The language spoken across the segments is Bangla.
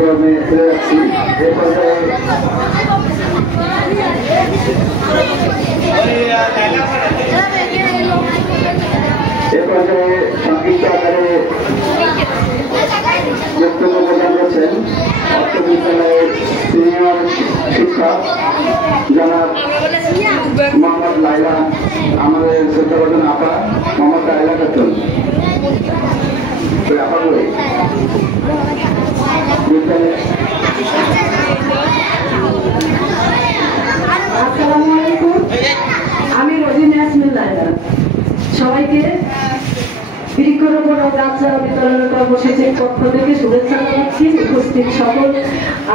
কার্যক্রমে ফিরে যাচ্ছি। এ পর্যায়ে সংক্ষিপ্ত আকারে বক্তব্য প্রদান করছেন অর্থ বিদ্যালয়ের সিনিয়র শিক্ষক জনাব মোহাম্মদ লাইলা, আমাদের শ্রদ্ধাভাজন আপা মোহাম্মদ লাইলা খাতুন। আসসালামু আলাইকুম, আমি রোজিনা ইয়াসমিন লাইলা। সবাইকে বৃক্ষরোপণ ও গাছ বিতরণের কর্মসূচির পক্ষ থেকে শুভেচ্ছা জানাচ্ছি। উপস্থিত সকল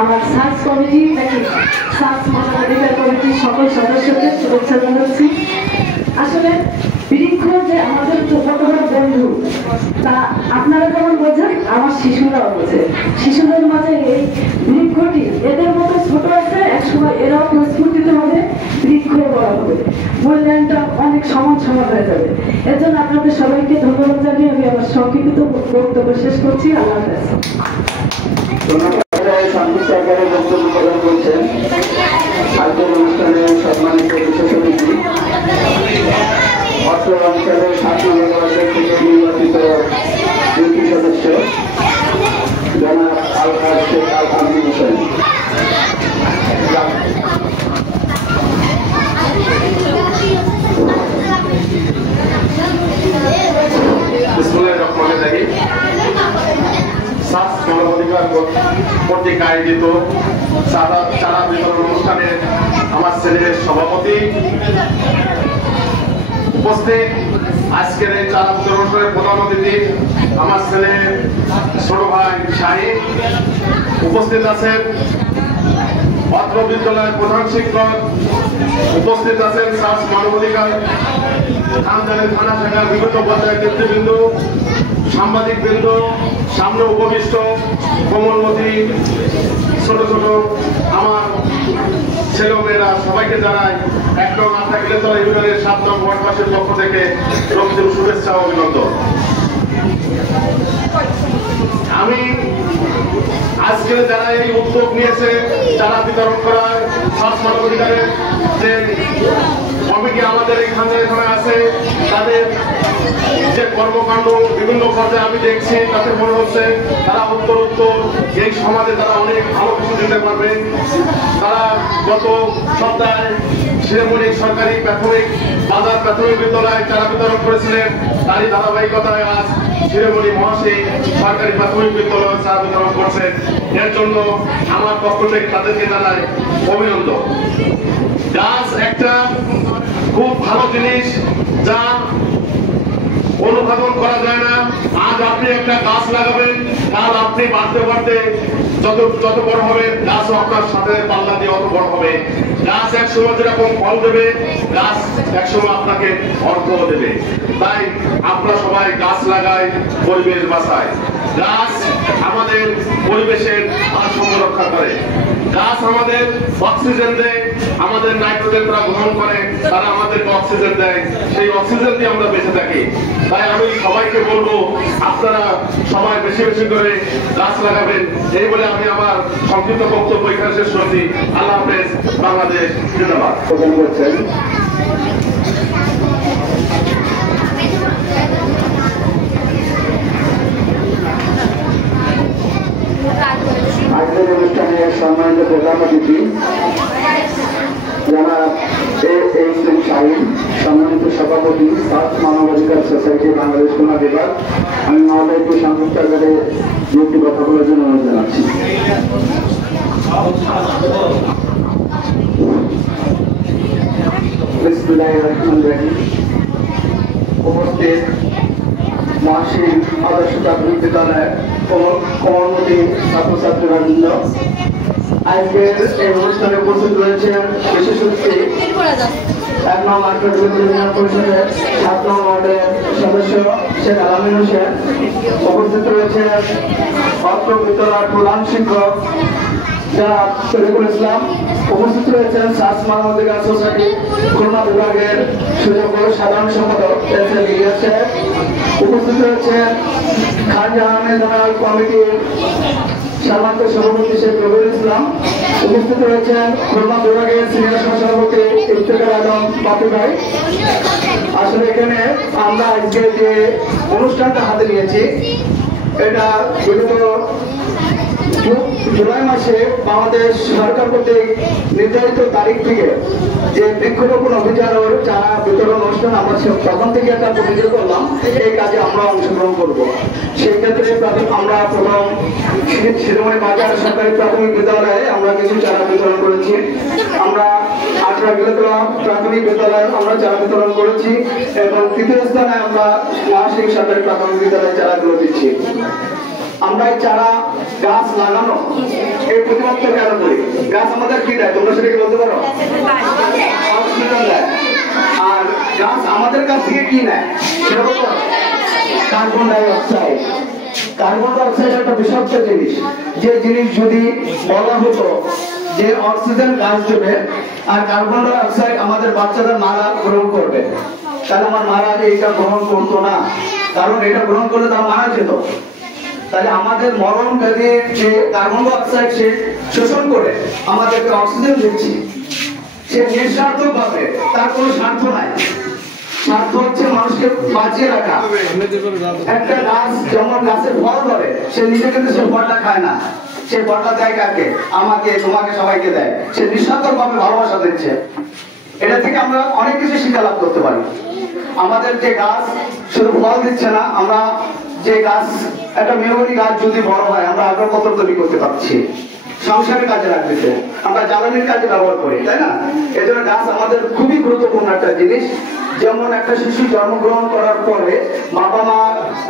আমার সার্চ কমিটি নাকি সার্চ মানবাধিকার কমিটির সকল সদস্যকে শুভেচ্ছা জানাচ্ছি। আসলে বৃক্ষ যে আমাদের কত বড় বন্ধু তা আপনারা যেমন বোঝেন, আমার শিশুরাও বোঝে। শিশুদের মাঝে এই বৃক্ষটি এদের মতো ছোট আছে, একসময় এরাও প্রস্ফুটিত হবে, বৃক্ষ বড় হবে, মূল্যায়নটা অনেক সমান সমান হয়ে যাবে। এর জন্য আপনাদের সবাইকে ধন্যবাদ জানিয়ে আমি আমার সংক্ষিপ্ত বক্তব্য শেষ করছি। আল্লাহ হাফেজ। সংক্ষিপ্ত আকারে বক্তব্য প্রদান করছেন আজকের অনুষ্ঠানের সম্মানিত বিশেষ অতিথি অত্র অঞ্চলের ছাত্র মেঘালয় থেকে নির্বাচিত ইউপি সদস্য জনাব আলহাজ শেখ আল আমিন হোসেন। মানবাধিকার কর্তৃক আয়োজিত চারা বিতরণ অনুষ্ঠানে আমার ছেলের সভাপতি উপস্থিত, আজকের এই চারা বিতরণ অনুষ্ঠানের প্রধান অতিথি আমার ছেলের ছোট ভাই শাহিদ উপস্থিত আছেন, অত্র বিদ্যালয়ের প্রধান শিক্ষক উপস্থিত আছেন, সার্চ মানবাধিকার খানজানের থানা শাখার বিভিন্ন পর্যায়ের নেতৃবৃন্দ, সাংবাদিক বৃন্দ, সামনে উপবিষ্ট কোমলমতি ছোট ছোট আমার ছেলেমেয়েরা, সবাইকে জানাই এক নং আটটা কিলেতলা ইউনিয়নের 7 নং ওয়ার্ডবাসীর পক্ষ থেকে রক্তিম শুভেচ্ছা ও অভিনন্দন। আমি আজকে যারা এই উদ্যোগ নিয়েছে চারা বিতরণ করার সার্চ মানবাধিকারের যে কমিটি আমাদের এখানে আছে, তাদের যে কর্মকাণ্ড বিভিন্ন পর্যায়ে আমি দেখছি, তাতে মনে হচ্ছে তারা উত্তর এই সমাজে তারা অনেক ভালো কিছু দিতে পারবে। তারা গত সপ্তাহে শিরোমণি সরকারি প্রাথমিক বাজার প্রাথমিক বিদ্যালয়ে চারা বিতরণ করেছিলেন, তারই ধারাবাহিকতায় আজ শিরোমণি মহাশী সরকারি প্রাথমিক বিদ্যালয়ে চারা বিতরণ করছেন। এর জন্য আমার পক্ষ থেকে তাদেরকে জানাই অভিনন্দন। গাছ একটা খুব ভালো জিনিস, যা অনুধাবন করা যায় না। আজ আপনি একটা গাছ লাগাবেন, কাল আপনি বাড়তে বাড়তে যত বড় হবে, গাছও আপনার সাথে পাল্লা দিয়ে অত বড় হবে। গাছ একসময় যেরকম ফল দেবে, গাছ একসময় আপনাকে অর্থ দেবে। তাই আমরা সবাই গাছ লাগাই, পরিবেশ বাঁচাই। গাছ আমাদের পরিবেশের ভারসাম্য রক্ষা করে, গাছ আমাদের অক্সিজেন দেয়, আমাদের নাইট্রোজেন তারা গ্রহণ করে, তারা আমাদেরকে অক্সিজেন দেয়, সেই অক্সিজেন দিয়ে আমরা বেঁচে থাকি। তাই আমি সবাইকে বলবো, আপনারা সবাই বেশি বেশি করে গাছ লাগাবেন। এই বলে আমি আমার সংক্ষিপ্ত বক্তব্য এখানে শেষ করছি। আল্লাহ হাফেজ, বাংলাদেশ জিন্দাবাদ। প্রদান করছেন আজকের অনুষ্ঠানের সম্মানিত প্রধান অতিথি জনাব এম শাহিদ, সম্মানিত সভাপতি সার্চ মানবাধিকার সোসাইটি বাংলাদেশ খুলনা বিভাগ। আমি মহোদয়কে সংক্ষিপ্ত আকারে দুটি কথা বলার জন্য অনুরোধ জানাচ্ছি। উপস্থিত মহাশী আদর্শ প্রাথমিক বিদ্যালয়ের কর্মমতী ছাত্রছাত্রীবৃন্দ, আজকের এই অনুষ্ঠানে উপস্থিত রয়েছেন বিশেষ অতিথি 1 নং ইউনিয়ন পরিষদের 7 নং ওয়ার্ডের সদস্য শেখ আল আমিন হোসেন, উপস্থিত রয়েছেন অত্র বিদ্যালয়ের প্রধান শিক্ষক জনাব শরীফুল ইসলাম, উপস্থিত রয়েছেন সার্চ মানবাধিকার সোসাইটি খুলনা বিভাগের সুযোগ্য সাধারণ সম্পাদক এস এম ইলিয়াস সাহেব, উপস্থিত রয়েছেন খানজাহানের জেনারেল কমিটির সম্মানিত সভাপতি শেখ রবিউল ইসলাম, উপস্থিত রয়েছেন খুলনা বিভাগের সিনিয়র সহসভাপতি ইফতেখার আলম বাপি ভাই। আসলে এখানে আমরা আজকে যে অনুষ্ঠানটা হাতে নিয়েছি এটা বিগত জুলাই মাসে বাংলাদেশ সরকার কর্তৃক নির্ধারিত তারিখ থেকে যে বৃক্ষরোপণ অভিযানের চারা বিতরণ অনুষ্ঠান আমরা তখন থেকে একটা প্রতিযোগ করলাম, এই কাজে আমরা অংশগ্রহণ করব। সেই ক্ষেত্রে আমরা প্রথম শিরোমণি বাজার সরকারি প্রাথমিক বিদ্যালয়ে আমরা কিছু চারা বিতরণ করেছি। আমরা 18 গিলতলা প্রাথমিক বিদ্যালয়ে আমরা চারা বিতরণ করেছি এবং তৃতীয় স্থানে আমরা মহাশিং সরকারি প্রাথমিক বিদ্যালয়ে চারাগুলো দিচ্ছি। আমরা এই চারা গাছ লাগানো এই প্রতিবাদ কেন করি? গাছ আমাদের কি দেয় তোমরা সেটা কি বলতে পারো? অক্সিজেন দেয়। আর গাছ আমাদের কাছ থেকে কি নেয় সেটা বলতে পারো? Carbon die oxide. Carbon die oxide একটা বিষাক্ত জিনিস, যে জিনিস যদি বলা হতো যে অক্সিজেন গাছ দেবে আর কার্বন ডাই অক্সাইড আমাদের বাচ্চাদের মারা গ্রহণ করবে, তাহলে আমার মারা এইটা গ্রহণ করতো না, কারণ এটা গ্রহণ করলে তারা মারা যেত। তাহলে আমাদের মরণ ব্যাধির যে কার্বন ডাই অক্সাইড সে শোষণ করে আমাদেরকে অক্সিজেন দিচ্ছে, সে নিঃস্বার্থক ভাবে, তার কোনো স্বার্থ নাই। স্বার্থ হচ্ছে মানুষকে বাঁচিয়ে রাখা। একটা গাছ যেমন গাছের ফল ধরে, সে নিজে কিন্তু সে ফলটা খায় না, সে ফলটা দেয় কাকে? আমাকে, তোমাকে, সবাইকে দেয়। সে নিঃস্বার্থক ভাবে ভালোবাসা দিচ্ছে। এটা থেকে আমরা অনেক কিছু শিক্ষা লাভ করতে পারি। আমাদের যে গাছ শুধু ফল দিচ্ছে না, আমরা যে গাছ একটা মেহগনি গাছ যদি বড় হয় আমরা আসবাবপত্র তৈরি করতে পারছি, সংসারের কাজে লাগতেছে, আমরা জ্বালানির কাজে ব্যবহার করি, তাই না? এই জন্য গাছ আমাদের খুবই গুরুত্বপূর্ণ একটা জিনিস। যেমন একটা শিশু জন্মগ্রহণ করার পরে বাবা মা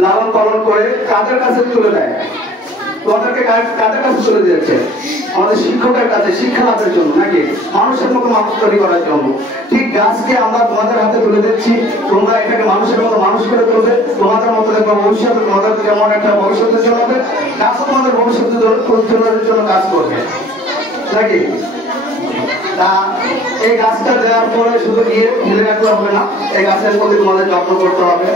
লালন পালন করে কাদের কাছে তুলে দেয়? তোমাদেরকে কাদের কাছে তুলে দিয়েছে? আমাদের শিক্ষকের কাছে, শিক্ষা লাভের জন্য, নাকি মানুষের মতো মানুষ তৈরি করার জন্য। ঠিক গাছকে আমরা তোমাদের হাতে তুলে দিচ্ছি, তোমরা এটাকে মানুষের মতো মানুষ করে তুলবে, তোমাদের মতো দেখবো ভবিষ্যতে তোমাদের যেমন একটা ভবিষ্যতে চলাবে, গাছও তোমাদের ভবিষ্যতে জন্য কাজ করবে, নাকি? তা এই গাছটা দেওয়ার পরে শুধু গিয়ে ফেলে রাখলে হবে না, এই গাছের প্রতি তোমাদের যত্ন করতে হবে,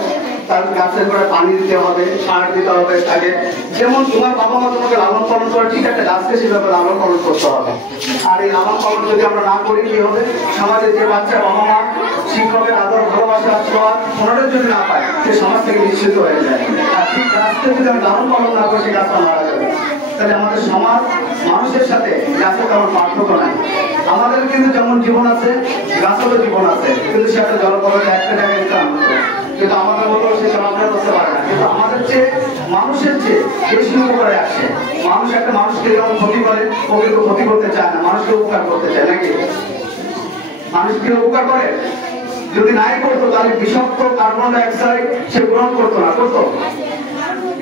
তার গাছের করে পানি দিতে হবে, সার দিতে হবে তাকে। যেমন তোমার বাবা মা তোমাকে লালন পালন করে, ঠিক একটা গাছকে সেভাবে লালন পালন করতে হবে। আর এই লালন পালন যদি আমরা না করি কি হবে? সমাজে যে বাচ্চা বাবা মা শিক্ষকের আদর ভালোবাসা ছোঁয়া ওনাদের যদি না পায়, সে সমাজ থেকে নিশ্চিত হয়ে যায়। আর ঠিক গাছকে যদি আমি লালন পালন না করি, সেই গাছটা মারা যাবে। তাহলে আমাদের সমাজ মানুষের সাথে গাছের তেমন পার্থক্য নাই। আমাদের কিন্তু যেমন জীবন আছে, গাছেরও জীবন আছে, কিন্তু সে একটা জলপ্রপাতে একটা জায়গায় দিতে আনন্দ, কিন্তু আমাদের মতো সে চলাফেরা করতে পারে না। কিন্তু আমাদের চেয়ে মানুষের চেয়ে বেশি উপকারে আসে। মানুষ একটা মানুষকে যেমন ক্ষতি করে, ওকে ক্ষতি করতে চায় না, মানুষকে উপকার করতে চায়, নাকি? মানুষকে উপকার করে, যদি নাই করতো তাহলে বিষাক্ত কার্বন ডাই অক্সাইড সে গ্রহণ করতো না, করতো?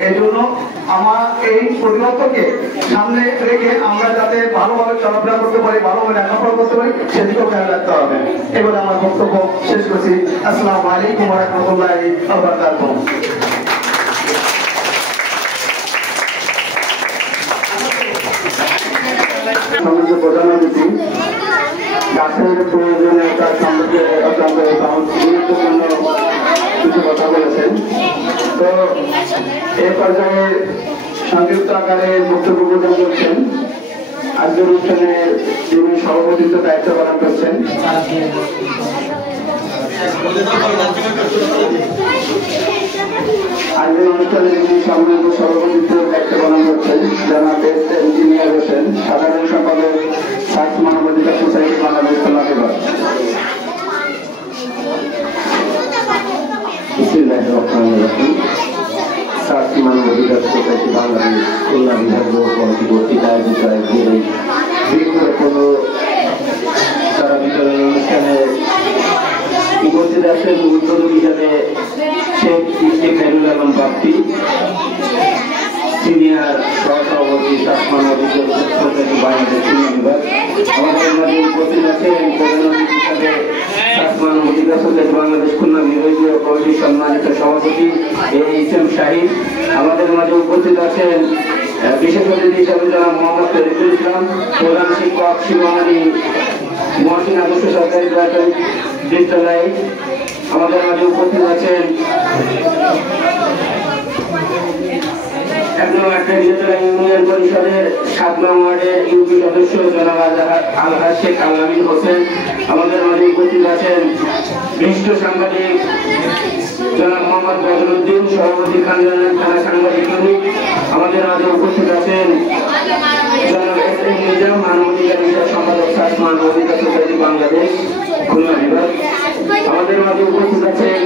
এই জন্য আমার এই পরিবর্তনকে সামনে রেখে আমরা যাতে ভালোভাবে চলাফেরা করতে পারি, ভালোভাবে লেখাপড়া করতে পারি, সেদিকেও খেয়াল রাখতে হবে। এবারে আমার বক্তব্য শেষ করছি। আসসালামু আলাইকুম ওয়া রাহমাতুল্লাহি ওয়া বারাকাতুহু। সম্মানিত প্রধান অতিথি, গাছের প্রয়োজনীয়তা সম্পর্কে অত্যন্ত গুরুত্বপূর্ণ কিছু কথা বলেছেন। তো এই পর্যায়ে সংক্ষিপ্ত আকারে বক্তব্য প্রদান করছেন আজকের অনুষ্ঠানে যিনি সভাপতিত্ব দায়িত্ব পালন করছেন, আজকের অনুষ্ঠানে যিনি সম্মানিত সভাপতিত্বের দায়িত্ব পালন করছেন জনাব বেস্ট ইঞ্জিনিয়ার হোসেন, সাধারণ সম্পাদক সার্চ মানবাধিকার সোসাইটি বাংলাদেশ খুলনা বিভাগ। সার্চ মানবাধিকার সোসাইটি বাংলাদেশ খুলনা বিভাগ কমিটি কর্তৃক আয়োজিত বৃক্ষরোপণ চারা বিতরণ অনুষ্ঠানে উপস্থিত আছেন উদ্বোধক হিসাবে শেখ ইফতেখার আলম বাপ্পি, সিনিয়র সহসভাপতি সার্চ মানবাধিকার সোসাইটি বাংলাদেশ খুলনা বিভাগ। আমাদের মাঝে উপস্থিত আছেন প্রধান অতিথি হিসাবে সার্চ মানবাধিকার সোসাইটি বাংলাদেশ খুলনা বিভাগীয় কমিটির সম্মানিত সভাপতি এম শাহিদ। আমাদের মাঝে উপস্থিত আছেন বিশেষ অতিথি হিসাবে জনাব মোহাম্মদ তরিকুল ইসলাম, প্রধান শিক্ষক শিবমানী মহসিন আদর্শ সরকারি প্রাথমিক বিদ্যালয়। আমাদের মাঝে উপস্থিত আছেন 1 নং আটঘাটিয়া ইউনিয়ন পরিষদের 7 নং ওয়ার্ডের ইউপি সদস্য জনাব আলহাজ শেখ আলামিন হোসেন, আমাদের মাঝে উপস্থিত আছেন বিশিষ্ট সাংবাদিক জনাব মোহাম্মদ বদরুদ্দিন, সভাপতি খানজাহান থানা সাংবাদিক ইউনিট, আমাদের মাঝে উপস্থিত আছেন জনাব এস এম নিজাম, মানবাধিকার বিষয়ক সম্পাদক সাস মানবাধিকার সোসাইটি বাংলাদেশ খুলনা বিভাগ, আমাদের মাঝে উপস্থিত আছেন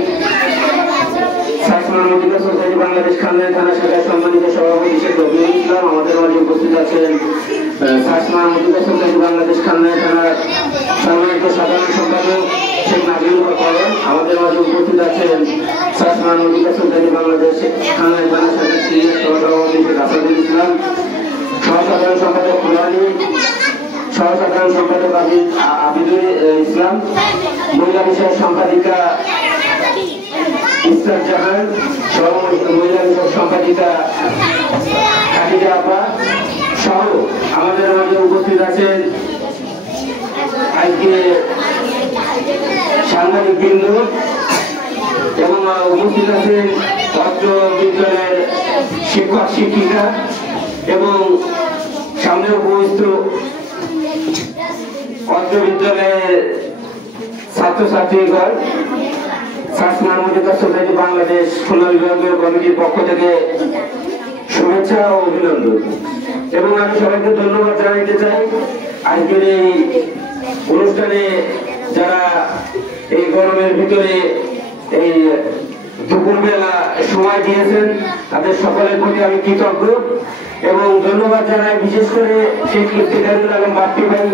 সাস মানবাধিকার সোসাইটি বাংলাদেশ খানজাহান থানা শাখার সম্মানিত সভাপতি শেখ রবিউল ইসলাম, আমাদের মাঝে উপস্থিত আছেন সাস মানবাধিকার সোসাইটি বাংলাদেশ খানজাহান থানার সম্মানিত সাধারণ সম্পাদক শেখ নাজিমুল হক কলম, আমাদের মাঝে উপস্থিত আছেন সাস মানবাধিকার সোসাইটি বাংলাদেশ খানজাহান থানা শাখার সিনিয়র সহসভাপতি শেখ আসাদুল ইসলাম, সহসাধারণ সম্পাদক খুলানি, সহসাধারণ সম্পাদক আবিদুল ইসলাম, মহিলা বিষয়ক সম্পাদিকা ইসলাম জাহান, মহিলা বিষয়ক সম্পাদিকা খাদিজা আপা সহ আমাদের মাঝে উপস্থিত আছেন আজকে সাংবাদিক বৃন্দ এবং উপস্থিত আছেন অত্র বিদ্যালয়ের শিক্ষক শিক্ষিকা এবং সামনে উপস্থিত অত্র বিদ্যালয়ের ছাত্রছাত্রীগণ। সাস মানবাধিকার সোসাইটি বাংলাদেশ খুলনা বিভাগীয় কমিটির পক্ষ থেকে শুভেচ্ছা ও অভিনন্দন এবং আমি সবাইকে ধন্যবাদ জানাতে চাই আজকের এই অনুষ্ঠানে যারা এই গরমের ভিতরে এই দুপুরবেলা সময় দিয়েছেন তাদের সকলের প্রতি আমি কৃতজ্ঞ এবং ধন্যবাদ জানাই বিশেষ করে শেখ ইফতেখারুল আলম বাপ্পি ভাই,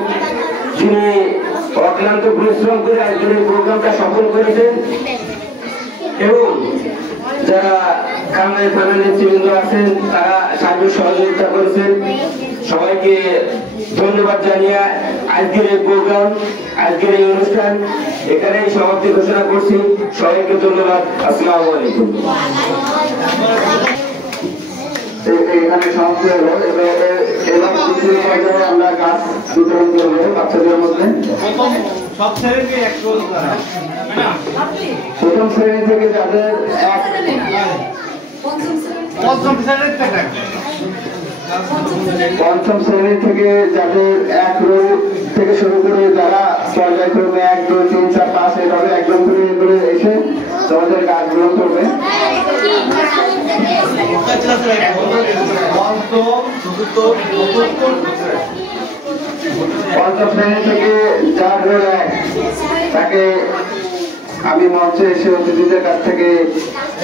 যিনি অক্লান্ত পরিশ্রম করে আজকের এই প্রোগ্রামটা সফল করেছেন এবং যারা খানজাহান থানার নেতৃবৃন্দ আছেন তারা সাহায্য সহযোগিতা করেছেন। সবাইকে ধন্যবাদ জানিয়ে আজকের এই প্রোগ্রাম, আজকের এই অনুষ্ঠান এখানেই সমাপ্তি ঘোষণা করছি। সবাইকে ধন্যবাদ। আসসালামু আলাইকুম। এখানে সমাপ্ত হলো। এবার দ্বিতীয় পর্যায়ে আমরা গাছ বিতরণ করবো বাচ্চাদের মধ্যে। প্রথম শ্রেণী থেকে যাদের পঞ্চম শ্রেণী থেকে যাদের 1 রো থেকে শুরু করে যারা পর্যায়ক্রমে 1, 2, 3, 4, 5 এইভাবে একদম করে এসে তোমাদের কাজ গ্রহণ করবে। পঞ্চম শ্রেণী থেকে যার রোল 1 তাকে আমি মঞ্চে এসে অতিথিদের কাছ থেকে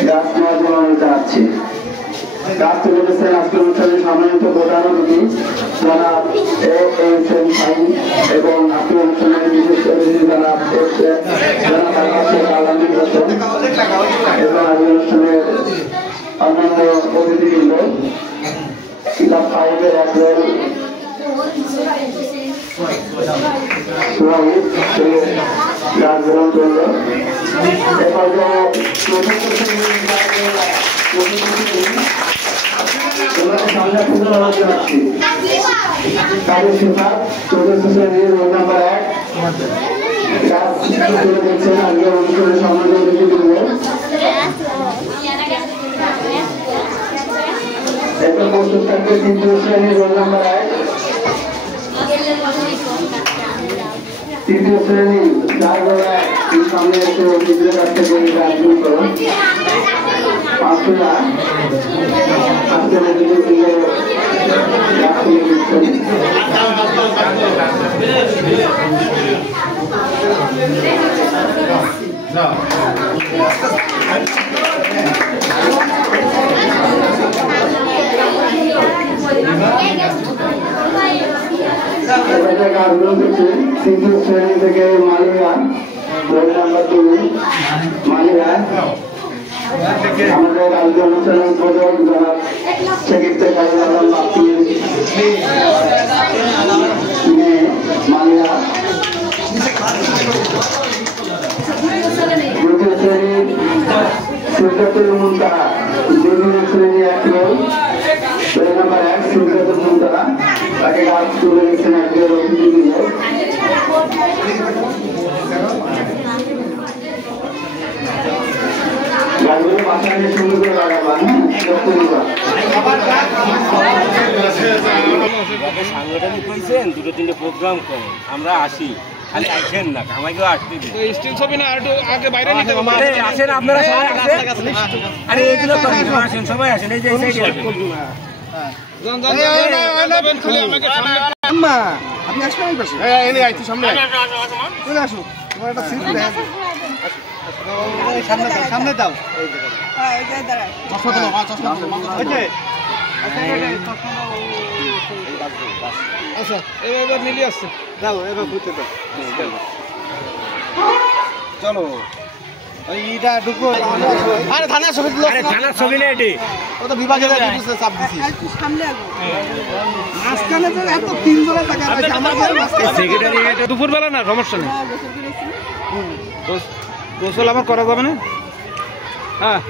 গাছ নেওয়ার জন্য অনুরোধ জানাচ্ছি। গাছ তুলে দিচ্ছেন আজকের অনুষ্ঠানের সম্মানিত প্রধান অতিথি জনাব এ.এম. ফাহিম এবং আজকের অনুষ্ঠানের বিশেষ অতিথি জনাব শেখ আলামিন হোসেন এবং আজকের অনুষ্ঠানের অন্যান্য অতিথিবৃন্দ। ক্লাস 5-এর 1 রোল গাছ গ্রহণ করল। এ পর্যায়ে সামনে অনুরোধ জানাচ্ছি কাজী সিফাত, চতুর্থ শ্রেণীর রোল নাম্বার 1 গাছ তুলে দিচ্ছেন আজকে অনুষ্ঠানের সম্মানিত অতিথিবৃন্দ। এরপর প্রস্তুত থাকবে তৃতীয় শ্রেণীর রোল নাম্বার 1 তৃতীয় শ্রেণী যার রোল 1 সামনে এসে অতিথিদের কাছ থেকে গাছ গ্রহণ করুন। পাঁচটা আজকের অতিথিবৃন্দ গাছ তুলে দিচ্ছেন। তৃতীয় শ্রেণী থেকে মালিয়া রোল নাম্বার 2 মালিয়া আমাদের আজকে অনুষ্ঠানের উদ্বোধক জনাব শেখ ইফতেখারুল আলম বাপ্পির মেয়ে মালিয়া। তৃতীয় শ্রেণী সিদ্ধাতুল মুনতাহা, দ্বিতীয় শ্রেণী 1 রোল নাম্বার 1 সিদ্ধাতুল মুনতাহা, তাকে গাছ তুলে দিচ্ছেন আজকের অতিথিবৃন্দ। গাছগুলো বাসায় সুন্দর করে লাগাবেন। সাংগঠনিক কইছেন 2-3টে প্রোগ্রাম করেন আমরা আসি খালি আইছেন না আমাকেও আসতে দিন স্টিল ছবি না একটু আগে বাইরে নিতে হবে আসেন আপনারা সবাই আসেন আরে এগুলো করেন আসেন সবাই আসেন এই যে এই সাইডে যান খুলে আমাকে সামনে আম্মা আপনি আসবেন এই পাশে হ্যাঁ এনে আইছি সামনে চলে আসো তোমার একটা সিট দেন সামনে দাও সামনে দাও এই যে হ্যাঁ এই যে দাঁড়া চশমা দাও চশমা দাও ওই যে আচ্ছা এবার মিলি আসছে দাও এবার ঘুরতে দাও চলো ওই ইটা ঢুকো আরে থানা ছবি দিল আরে থানার ছবি না এটি ও তো বিভাগে দিছে চাপ দিছি একটু সামনে আগো মাঝখানে তো এত তিন জোড়া টাকা আছে আমার ঘরে মাঝখানে সেক্রেটারি এটা দুপুরবেলা না সমস্যা নেই গোসল করেছি গোসল আমার করা যাবে না হ্যাঁ